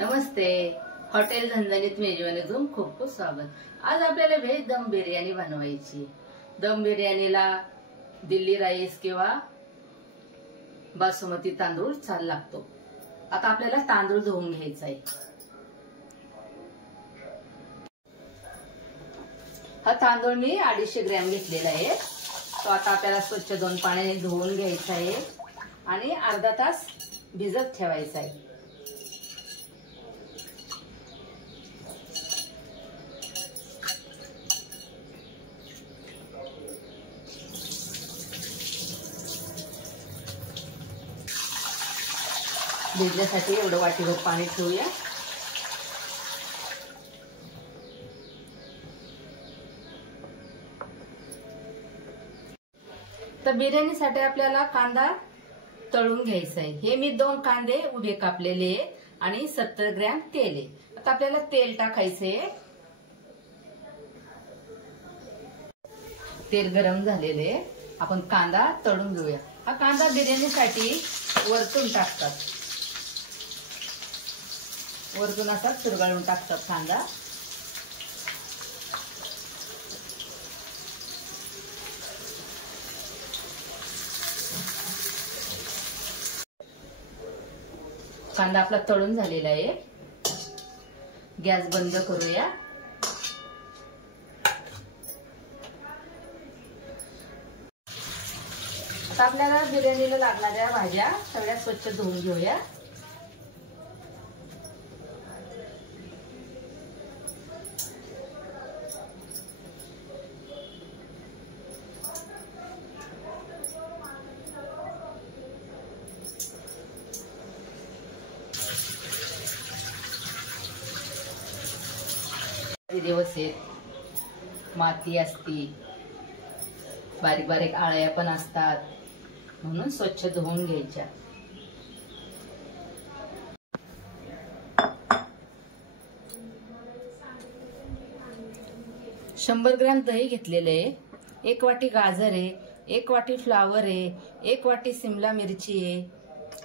नमस्ते. Hotel झणझणीत मेजवानीतून खूप खूप स्वागत. आज आपल्याला व्हेज दम बिर्याणी बनवायची. दम बिर्याणीला दिल्ली राईस किंवा बासमती तांदूळ छान लागतो. आता आपल्याला तांदूळ धुवून घ्यायचा आहे. हा तांदूळ मी 250 ग्रॅम घेतलेला आहे. तो आता आपल्याला स्वच्छ 2 पाण्याने धुवून घ्यायचा आहे आणि अर्धा तास भिजत ठेवायचा आहे. भिजण्यासाठी एवढं वाटीभर पाणी ठेवूया. तर बिर्याणीसाठी आपल्याला कांदा तळून घ्यायचा आहे. हे मी 2 कांदे उभे कापलेले आणि 70 ग्रॅम तेल आहे. आता आपल्याला तेल टाकायचंय. तेल गरम झालेले, आपण कांदा तळून घेऊया. हा कांदा बिर्याणीसाठी वरतून टाकतात, वरतून असा चुरगळून टाकतात कांदा. कांदा आपला तळून झालेला आहे. गॅस बंद करूया. आता आपल्याला बिर्याणीला लागणाऱ्या भाज्या सगळ्या स्वच्छ धुवून घेऊया. व्यवस्थित माती असती, बारीक बारीक आळ्या पण असतात, म्हणून स्वच्छ धुवून घ्यायच्या. शंभर ग्रॅम दही घेतलेले आहे. 1 वाटी गाजर आहे, 1 वाटी फ्लावर आहे, 1 वाटी सिमला मिरची आहे,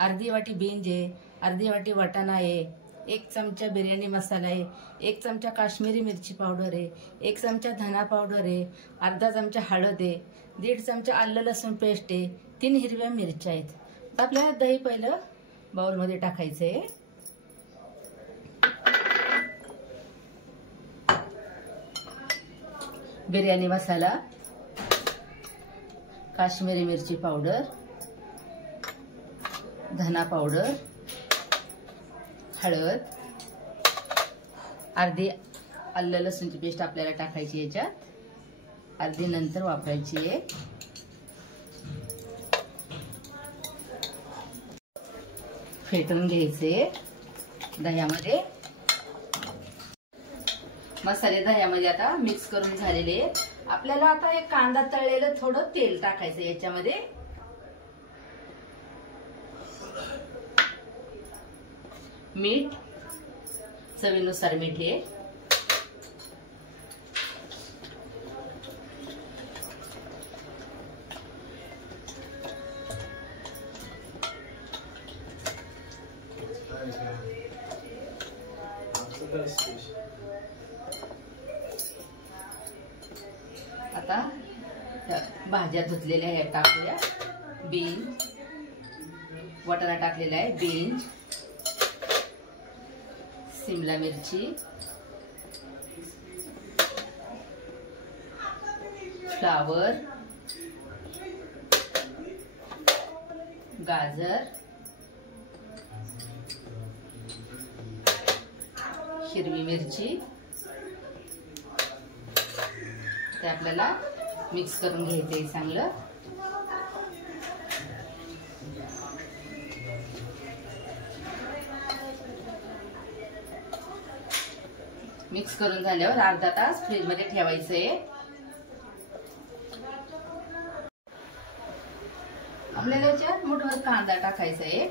अर्धी वाटी बीन्स आहे, अर्धी वाटी वाटाणा आहे, 1 चमचा बिर्याणी मसाला आहे, 1 चमचा काश्मीरी मिरची पावडर आहे, 1 चमचा धना पावडर आहे, अर्धा चमचा हळद आहे, 1.5 चमचा आलं लसूण पेस्ट आहे, 3 हिरव्या मिरच्या आहेत. तर आपल्याला दही पहिलं बाउलमध्ये टाकायचंय. बिर्याणी मसाला, काश्मीरी मिरची पावडर, धना पावडर, हळद, अर्धी आलं लसूणची पेस्ट आपल्याला टाकायची याच्यात, अर्धी नंतर वापरायची आहे. फेटून घ्यायचे दह्यामध्ये. मसाले दह्यामध्ये आता मिक्स करून झालेले. आपल्याला आता एक कांदा तळलेलं थोडं तेल टाकायचं याच्यामध्ये. मीठ चवीनुसार मीठ आहे. आता भाज्या धुतलेल्या ह्या टाकूया. बीन्स, वाटाणा टाकलेला आहे, बीन्स, सिमला मिरची, फ्लावर, गाजर, हिरवी मिरची. ते आपल्याला मिक्स करून घ्यायचंय चांगलं. मिक्स करून झाल्यावर अर्धा तास फ्रीज मध्ये ठेवायचंय. आपल्याला याच्यात मोठा कांदा टाकायचा आहे.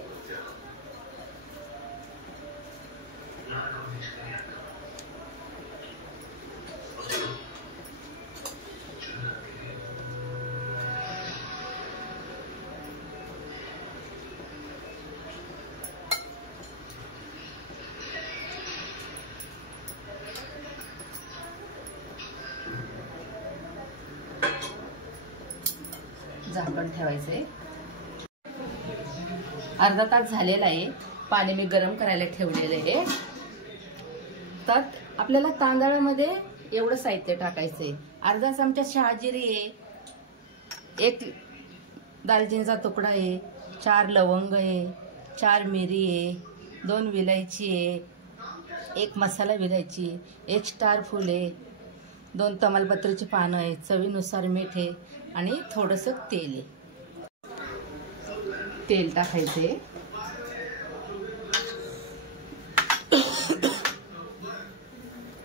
झाकण ठेवायचंय. अर्धा तास झालेला आहे. पाणी मी गरम करायला ठेवलेलं आहे. तर आपल्याला तांदळामध्ये एवढं साहित्य टाकायचंय. अर्धा चमचा शहाजिरी आहे, 1 दालचिनीचा तुकडा आहे, 4 लवंग आहे, 4 मिरी आहे, 2 विलायची आहे, 1 मसाला विलायची, 1 स्टार फूल आहे, 2 तमालपत्रीची पानं आहे, चवीनुसार मीठ आहे आणि थोडंसं तेल आहे. तेल टाकायचे.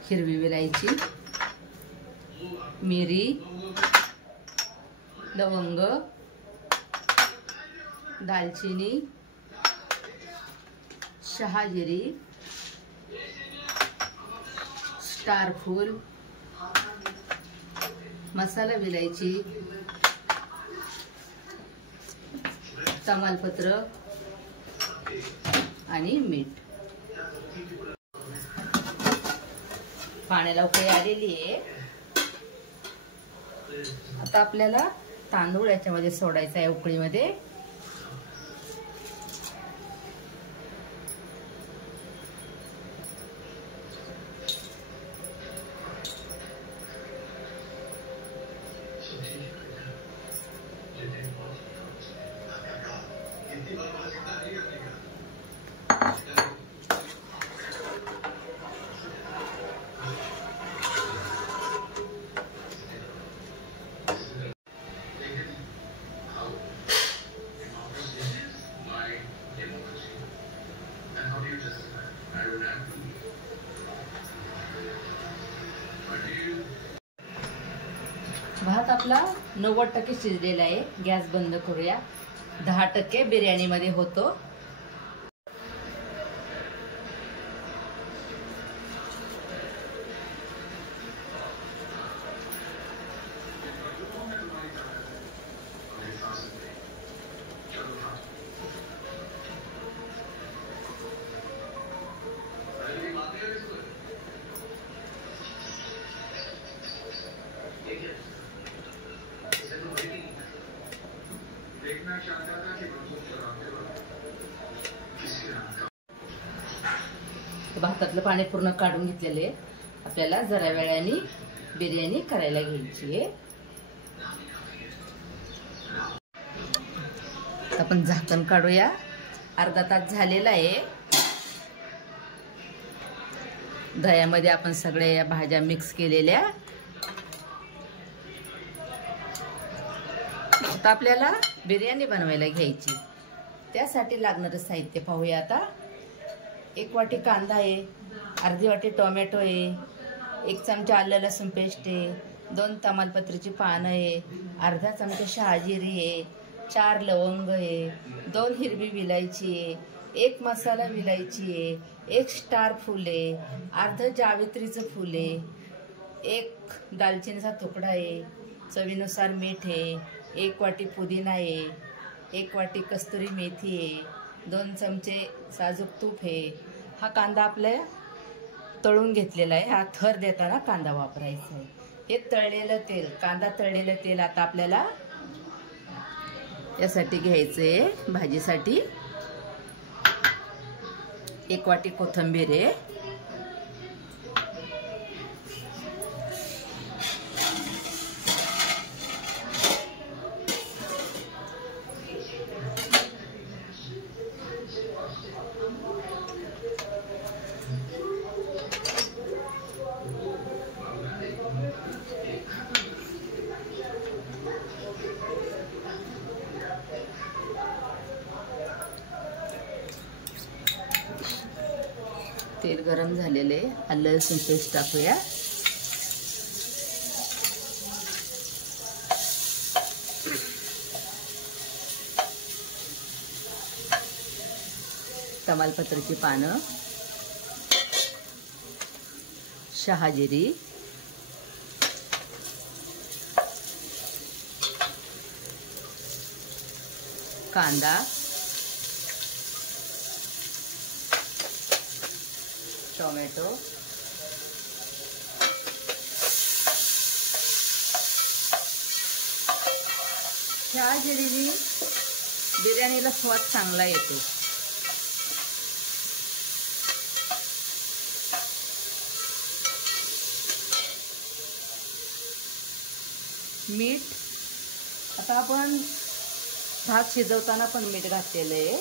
हिरवी विलायची, मिरी, लवंग, दालचिनी, शहाजिरी, स्टार फूल, मसाला विलायची, तमालपत्र आणि मीठ. पाण्याला उकळी आलेली आहे. आता आपल्याला तांदूळ याच्यामध्ये सोडायचा आहे उकळीमध्ये. भात आपला 90% शिजलेला आहे. गॅस बंद करूया. 10% बिर्याणीमध्ये होतो. भातातलं पाणी पूर्ण काढून घेतलेले. आपल्याला जरा वेळाने बिर्याणी करायला घ्यायची आहे. आपण झाकण काढूया. अर्धा तास झालेला आहे. दह्यामध्ये आपण सगळ्या या भाज्या मिक्स केलेल्या. आता आपल्याला बिर्याणी बनवायला घ्यायची. त्यासाठी लागणारं साहित्य पाहूया आता. 1 वाटी कांदा आहे, अर्धी वाटी टोमॅटो आहे, 1 चमचा आलं लसूण पेस्ट आहे, 2 तमालपत्रीची पानं आहे, अर्धा चमचा शहाजिरी आहे, 4 लवंग आहे, 2 हिरवी विलायची आहे, 1 मसाला विलायची आहे, 1 स्टार फूल आहे, अर्ध जावित्रीचं फूल आहे, 1 दालचिनीचा तुकडा आहे, चवीनुसार मीठ आहे, 1 वाटी पुदिना आहे, 1 वाटी कस्तुरी मेथी आहे, 2 चमचे साजूक तूप आहे. हा कांदा आपल्या तळून घेतलेला आहे. हा थर देताना कांदा वापरायचा आहे. हे तळलेलं तेल, कांदा तळलेलं तेल आता आपल्याला यासाठी घ्यायचंय. भाजीसाठी 1 वाटी कोथिंबीर आहे, तेल गरम झालेले. आलं लसूण पेस्ट टाकूया. तमालपत्रीची पानं, शहाजिरी, कांदा, टोमॅटो, ह्या जिरेनी बिर्याणीला स्वाद चांगला येतो. मीठ, आता आपण भात शिजवताना पण मीठ घातलेलं आहे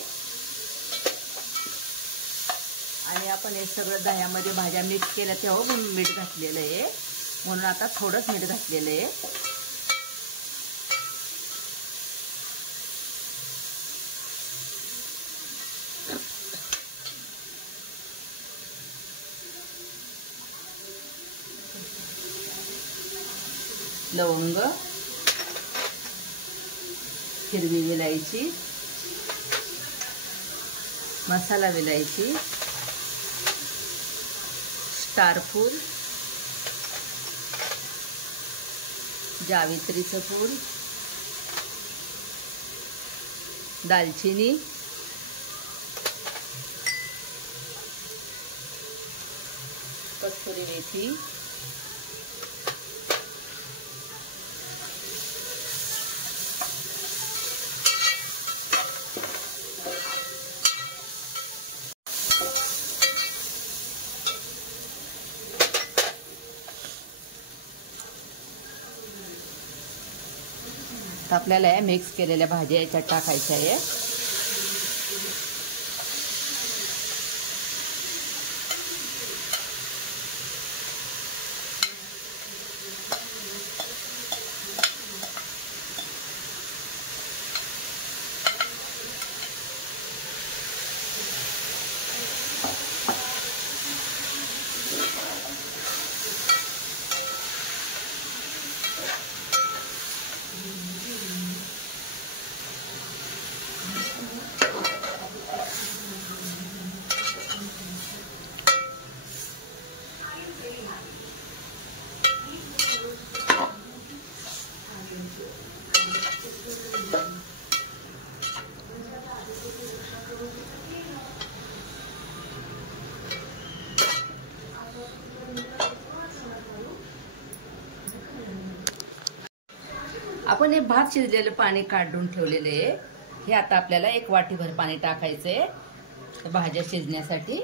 आणि आपण हे सगळं दह्यामध्ये भाज्या मिक्स केल्या तेव्हा पण मीठ घातलेलं आहे, म्हणून आता थोडंच मीठ घातलेलं आहे. लवंग, हिरवी विलायची, मसाला विलायची, स्टार फूल, जावित्रीचं फूल, दालचिनी, कस्तुरी मेथी, आपल्याला मिक्स केलेल्या भाज्या याच्यात टाकायच्या आहे. आपण हे भात शिजलेलं पाणी काढून ठेवलेले आहे, हे आता आपल्याला 1 वाटीभर पाणी टाकायचंय भाज्या शिजण्यासाठी.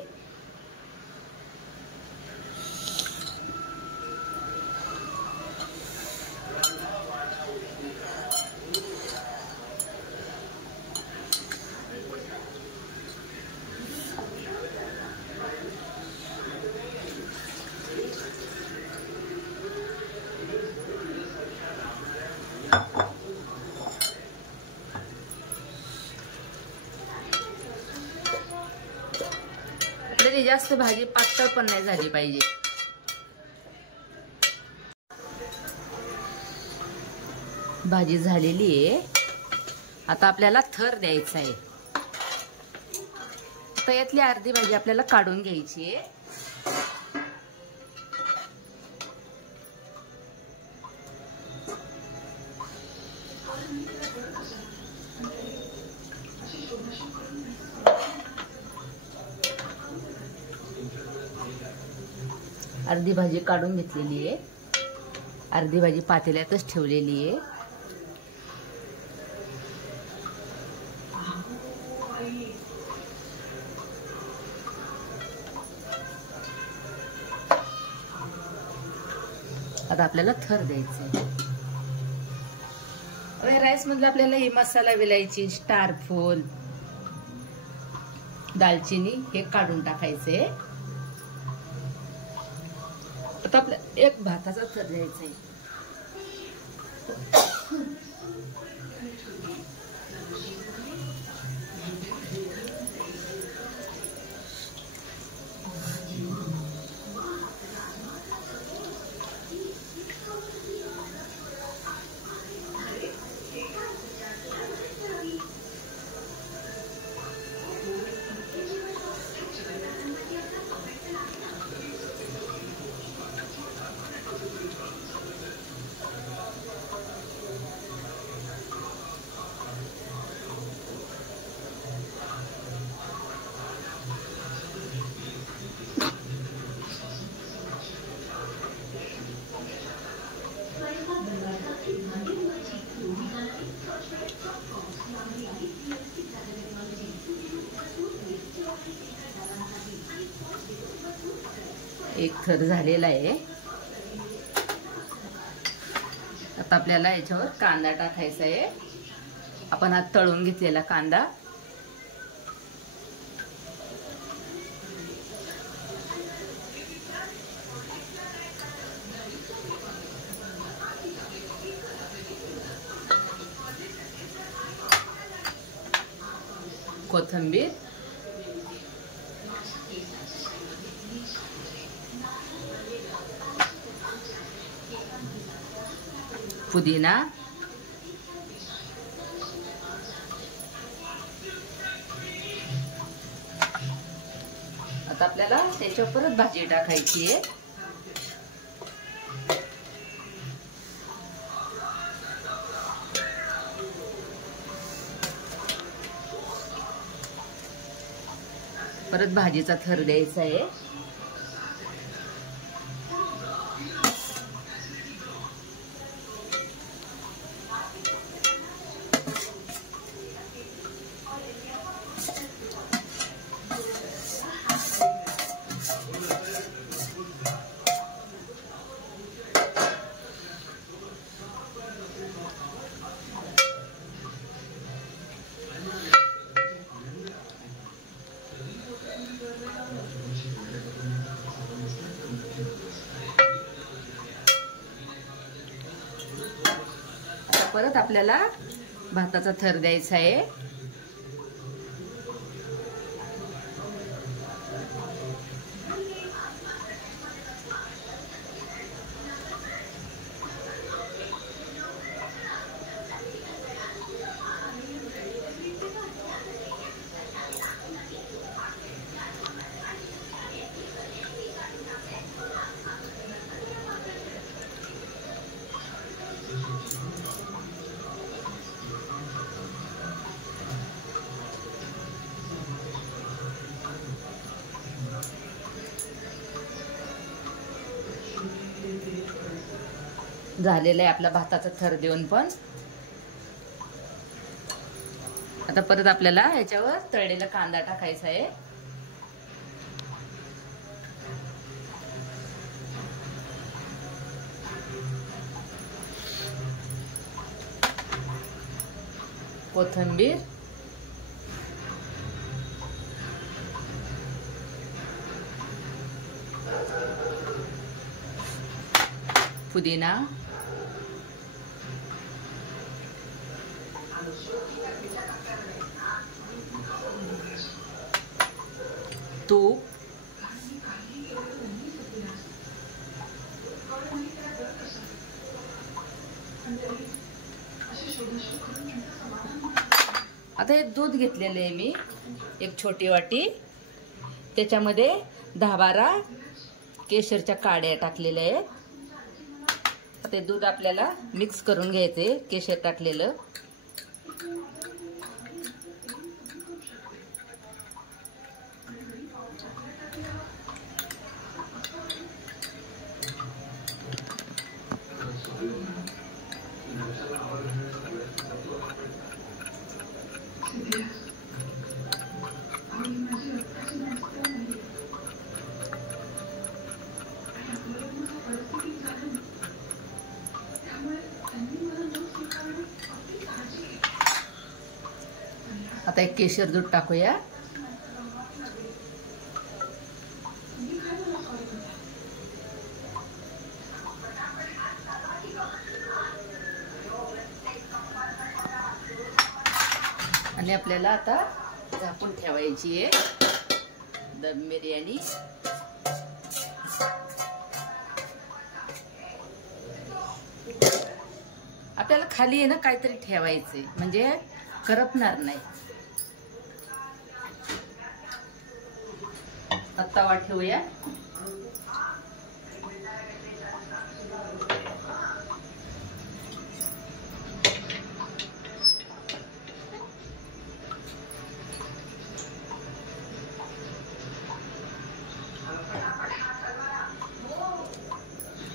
तरी जास्त भाजी पातळ पण नाही झाली पाहिजे. भाजी झालेली आहे, आता आपल्याला थर द्यायचा आहे. आता यातली अर्धी भाजी आपल्याला काढून घ्यायची आहे. अर्धी भाजी काढून घेतलेली आहे, अर्धी भाजी पातेल्यातच ठेवलेली आहे. आता आपल्याला थर द्यायचा आहे. राईस मधलं आपल्याला ही मसाला विलायची, स्टार फूल, दालचिनी हे काढून टाकायचे. आता आपल्याला 1 भाताचा थर द्यायचा आहे. एक थर झालेला आहे. आता आपल्याला याच्यावर कांदा टाकायचा आहे. आपण हा तळून घेतलेला कांदा. कोथिंबीर, पुदिना, आता आपल्याला त्याच्यावर परत भाजी टाकायची आहे. परत भाजीचा थर द्यायचा आहे. परत आपल्याला भाताचा थर द्यायचा आहे. झालेला आहे आपला भाताचा थर देऊन पण. आता परत आपल्याला याच्यावर तळलेला कांदा टाकायचा आहे. कोथिंबीर, पुदिना, तूप, आता हे दूध घेतलेले आहे मी एक छोटी वाटी. त्याच्यामध्ये 10-12 केशरच्या काड्या टाकलेल्या आहेत. ते दूध आपल्याला मिक्स करून घ्यायचे केशर टाकलेलं. आता एक केशर दूध टाकूया. आणि आपल्याला आता झाकून ठेवायची आहे दम बिर्याणी. आपल्याला खाली आहे ना काहीतरी ठेवायचे म्हणजे करपणार नाही. तवा ठेवूया.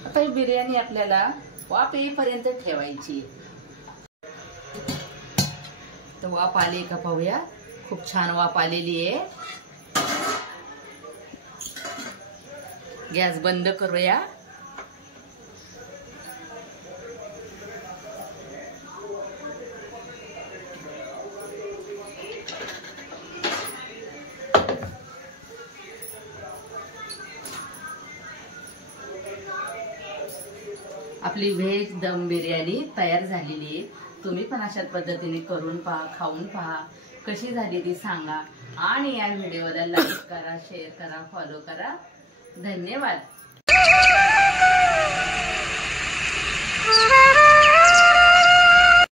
आता ही बिर्याणी आपल्याला वाफ येईपर्यंत ठेवायची. तर वाफ आली का पाहूया. खूप छान वाफ आलेली आहे. गॅस बंद करूया. आपली व्हेज दम बिर्याणी तयार झालेली आहे. तुम्ही पण अशाच पद्धतीने करून पहा, खाऊन पहा, कशी झाली ती सांगा. आणि या व्हिडिओला लाईक करा, शेअर करा, फॉलो करा. धन्यवाद.